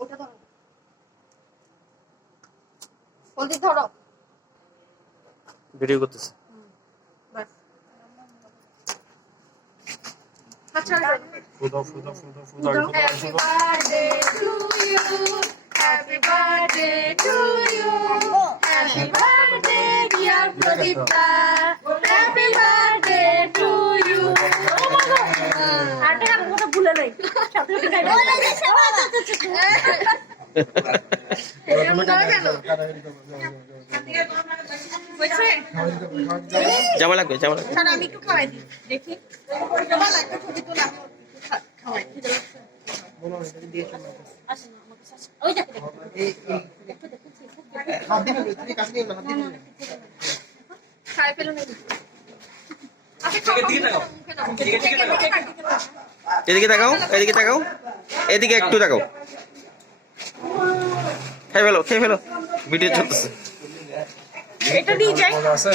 ওটা ধরো, হলদি ধরো, ভিডিও করতেছে। বাস Happy birthday to you, happy birthday to you, happy birthday dear Pradipta, happy birthday to you. আরেকটা কথা ভুলে নাই, সাথে সাথে গাইড বলে গেছে বাবা। জামা লাগবে, জামা লাগবে। আমি একটু খাওয়াই দিই, দেখি তোমার লাগবে ছবি তোলা, খাওয়াই খাই ফেলো না। এদিকে তাকাও, এদিকে তাকাও, এদিকে একটু তাকাও। খেয়ে ফেলো, খেয়ে ফেলো, ভিডিও চলতেছে। এটা দিয়ে যাই, আছে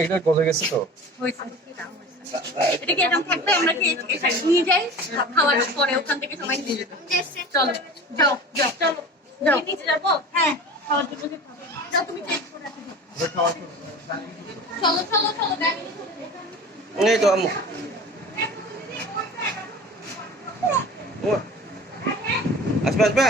এটা গলে গেছে তো। এটা কি এরকম থাকবে, আমরা কি এটা নিয়ে যাই, খাওয়ার পরে ওখান থেকে সবাই নিয়ে যাবো। চলো যাও যাও চলো যাও, নিচে যাবো। হ্যাঁ খাওয়ার জন্য যাও, তুমি চেক করে রাখো। চলো চলো চলো, ব্যাগ এই তো আম্মু। আসবে আসবে।